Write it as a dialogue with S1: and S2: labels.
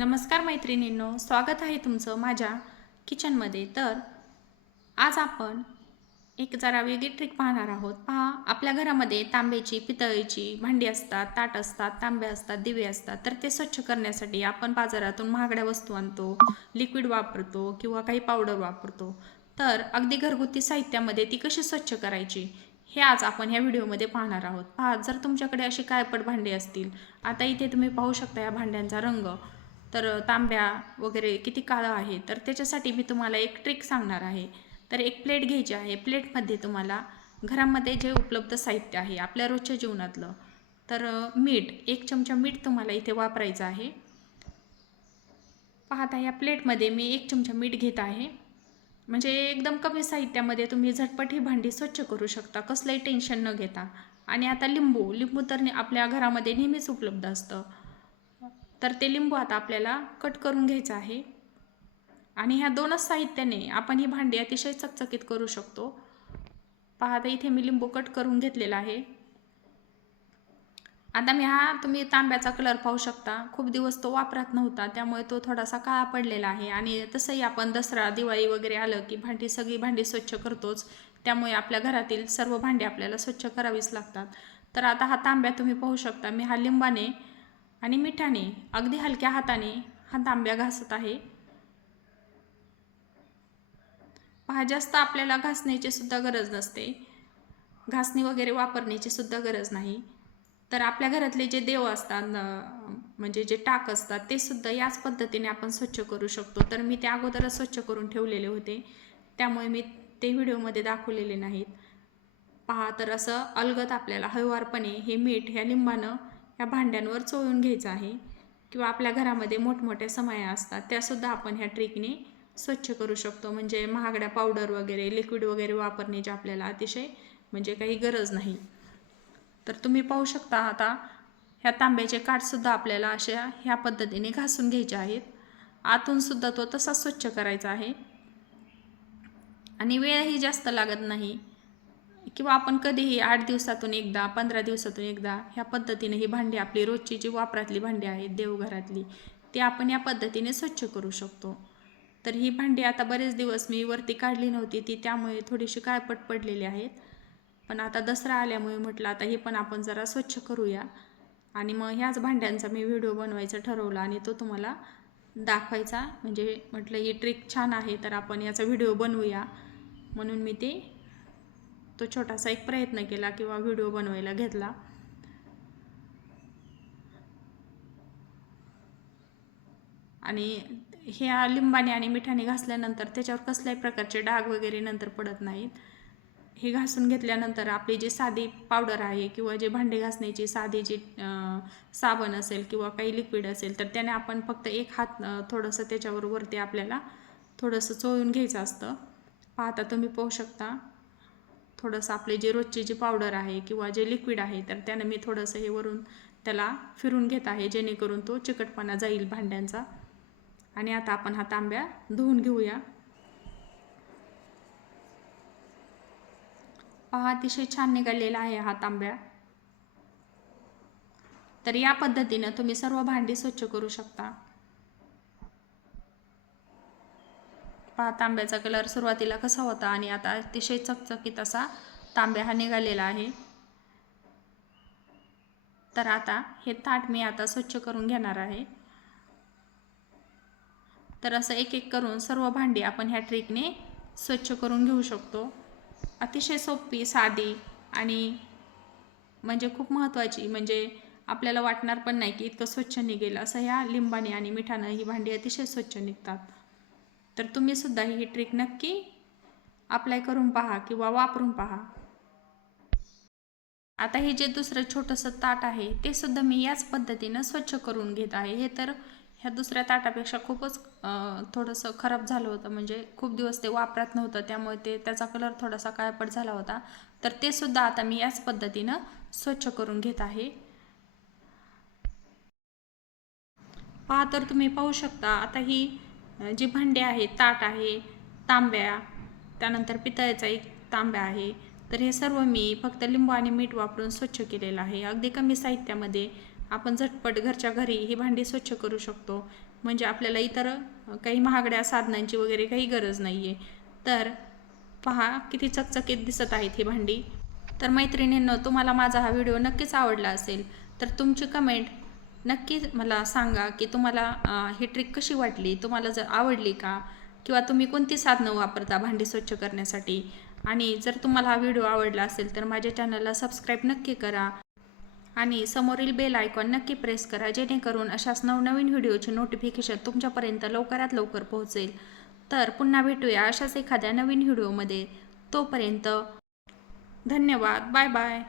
S1: नमस्कार मैत्रिणींनो स्वागत आहे तुमचं माझ्या किचनमध्ये. तर आज आपण एक जरा वेगळी ट्रिक पाहणार आहोत. पहा आपल्या घरामध्ये तांब्याची पितळेची भांडी असतात ताट असतात तांबे असतात दिवे असतात. तर ते स्वच्छ करण्यासाठी आपण बाजारातून महागड्या वस्तू आणतो लिक्विड वापरतो किंवा काही पावडर वापरतो. तर अगदी घरगुती साहित्यामध्ये ती कशी स्वच्छ करायची हे आज आपण ह्या व्हिडिओमध्ये पाहणार आहोत. पहा जर तुमच्याकडे अशी कायपट भांडी असतील आता इथे तुम्ही पाहू शकता या भांड्यांचा रंग. तर तांब्या वगैरे किती काळं आहे तर त्याच्यासाठी मी तुम्हाला एक ट्रिक सांगणार आहे. तर एक प्लेट घ्यायची आहे. प्लेटमध्ये तुम्हाला घरामध्ये जे उपलब्ध साहित्य आहे आपल्या रोजच्या जीवनातलं तर मीठ एक चमचा मीठ तुम्हाला इथे वापरायचं आहे. पाहता या प्लेटमध्ये मी एक चमचा मीठ घेत आहे. म्हणजे एकदम कमी साहित्यामध्ये तुम्ही झटपट ही भांडी स्वच्छ करू शकता कसलंही टेन्शन न घेता. आणि आता लिंबू लिंबू तर आपल्या घरामध्ये नेहमीच उपलब्ध असतं. तर ते लिंबू आता आपल्याला कट करून घ्यायचं आहे. आणि ह्या दोनच साहित्याने आपण ही भांडी अतिशय चकचकीत करू शकतो. पाहता इथे मी लिंबू कट करून घेतलेला आहे. आता मी हा तुम्ही तांब्याचा कलर पाहू शकता. खूप दिवस तो वापरात नव्हता त्यामुळे तो थोडासा काळा पडलेला आहे. आणि तसंही आपण दसरा दिवाळी वगैरे आलं की भांडी सगळी भांडी स्वच्छ करतोच. त्यामुळे आपल्या घरातील सर्व भांडी आपल्याला स्वच्छ करावीच लागतात. तर आता हा तांब्या तुम्ही पाहू शकता. मी हा लिंबाने आणि मिठाने अगदी हलक्या हाताने हा तांब्या घासत आहे. पहा जास्त आपल्याला घासण्याची सुद्धा गरज नसते. घासणी वगैरे वापरण्याची सुद्धा गरज नाही. तर आपल्या घरातले जे देव असतात न- म्हणजे जे टाक असतात ते सुद्धा याच पद्धतीने आपण स्वच्छ करू शकतो. तर मी ते अगोदरच स्वच्छ करून ठेवलेले होते. त्यामुळे मी ते व्हिडिओमध्ये दाखवलेले नाहीत. पहा तर असं अलगत आपल्याला हळुवारपणे हे मीठ ह्या लिंबानं ह्या भांड्यांवर चोळून घ्यायचं आहे किंवा आपल्या घरामध्ये मोठमोठ्या समाया असतात त्यासुद्धा आपण ह्या ट्रिकने स्वच्छ करू शकतो. म्हणजे महागड्या पावडर वगैरे लिक्विड वगैरे वापरण्याची आपल्याला अतिशय म्हणजे काही गरज नाही. तर तुम्ही पाहू शकता आता ह्या तांब्याचे काठसुद्धा आपल्याला अशा ह्या पद्धतीने घासून घ्यायचे आहेत. आतूनसुद्धा तो तसा स्वच्छ करायचा आहे. आणि वेळही जास्त लागत नाही. किंवा आपण कधीही आठ दिवसातून एकदा पंधरा दिवसातून एकदा ह्या पद्धतीने ही भांडी आपली रोजची जी वापरातली भांडी आहेत देवघरातली ती आपण या पद्धतीने स्वच्छ करू शकतो. तर ही भांडी आता बरेच दिवस मी वरती काढली नव्हती ती त्यामुळे थोडीशी काळपट पडलेली आहेत. पण आता दसरा आल्यामुळे म्हटलं आता हे पण आपण जरा स्वच्छ करूया. आणि मग ह्याच भांड्यांचा मी व्हिडिओ बनवायचा ठरवला आणि तो तुम्हाला दाखवायचा. म्हणजे म्हटलं ही ट्रिक छान आहे तर आपण याचा व्हिडिओ बनवूया. म्हणून मी ते तो छोटासा एक प्रयत्न केला किंवा व्हिडिओ बनवायला घेतला. आणि ह्या लिंबाने आणि मिठाने घासल्यानंतर त्याच्यावर कसल्याही प्रकारचे डाग वगैरे नंतर पडत नाहीत. हे घासून घेतल्यानंतर आपली जी साधी पावडर आहे किंवा जे भांडे घासण्याची साधी जी साबण असेल किंवा काही लिक्विड असेल तर त्याने आपण फक्त एक हात थोडंसं त्याच्यावर वरती आपल्याला थोडंसं चोळून घ्यायचं असतं. पाहता तुम्ही पाहू शकता. थोडंसं आपले जे रोजची जी पावडर आहे किंवा जे लिक्विड आहे तर त्यानं मी थोडंसं हे वरून त्याला फिरून घेत आहे जेणेकरून तो चिकटपणा जाईल भांड्यांचा. आणि आता आपण हा तांब्या धुवून घेऊया. पहा अतिशय छान निघालेला आहे हा तांब्या. तर या पद्धतीनं तुम्ही सर्व भांडी स्वच्छ करू शकता. पहा तांब्याचा कलर सुरुवातीला कसा होता आणि आता अतिशय चकचकीत असा तांब्या हा निघालेला आहे. तर आता हे ताट मी आता स्वच्छ करून घेणार आहे. तर असं एक एक करून सर्व भांडी आपण ह्या ट्रिकने स्वच्छ करून घेऊ शकतो. अतिशय सोपी साधी आणि म्हणजे खूप महत्त्वाची म्हणजे आपल्याला वाटणार पण नाही की इतकं स्वच्छ निघेल असं ह्या लिंबाने आणि मिठानं ही भांडी अतिशय स्वच्छ निघतात. तर तुम्ही सुद्धा ही ट्रिक नक्की अप्लाय करून पहा किंवा वापरून पहा. आता हे जे दुसरं छोटंसं ताट आहे ते सुद्धा मी याच पद्धतीनं स्वच्छ करून घेत आहे. हे तर ह्या दुसऱ्या ताटापेक्षा खूपच थोडंसं खराब झालं होतं. म्हणजे खूप दिवस ते वापरात नव्हतं त्यामुळे ते त्याचा कलर थोडासा काळपट झाला होता. तर ते सुद्धा आता मी याच पद्धतीनं स्वच्छ करून घेत आहे. पहा तर तुम्ही पाहू शकता आता ही जी भांडी आहे ताट आहे तांब्या त्यानंतर पितळ्याचा एक तांब्या आहे. तर हे सर्व मी फक्त लिंबू आणि मीठ वापरून स्वच्छ केलेलं आहे. अगदी कमी साहित्यामध्ये आपण झटपट घरच्या घरी ही भांडी स्वच्छ करू शकतो. म्हणजे आपल्याला इतर काही महागड्या साधनांची वगैरे काही गरज नाही आहे तर पहा किती चकचकीत दिसत आहेत ही भांडी. तर मैत्रिणींनो तुम्हाला माझा हा व्हिडिओ नक्कीच आवडला असेल तर तुमची कमेंट नक्की मला सांगा की तुम्हाला ही ट्रिक कशी वाटली? तुम्हाला जर आवडली का? किंवा तुम्ही कोणती साधनं वापरता भांडी स्वच्छ करण्यासाठी? आणि जर तुम्हाला हा व्हिडिओ आवडला असेल तर माझ्या चॅनलला सबस्क्राईब नक्की करा. आणि समोरील बेल आयकॉन नक्की प्रेस करा जेणेकरून अशाच नवनवीन व्हिडिओचे नोटिफिकेशन तुमच्यापर्यंत लवकरात लवकर पोहोचेल. तर पुन्हा भेटूया अशाच एखाद्या नवीन व्हिडिओमध्ये. तोपर्यंत धन्यवाद. Bye bye.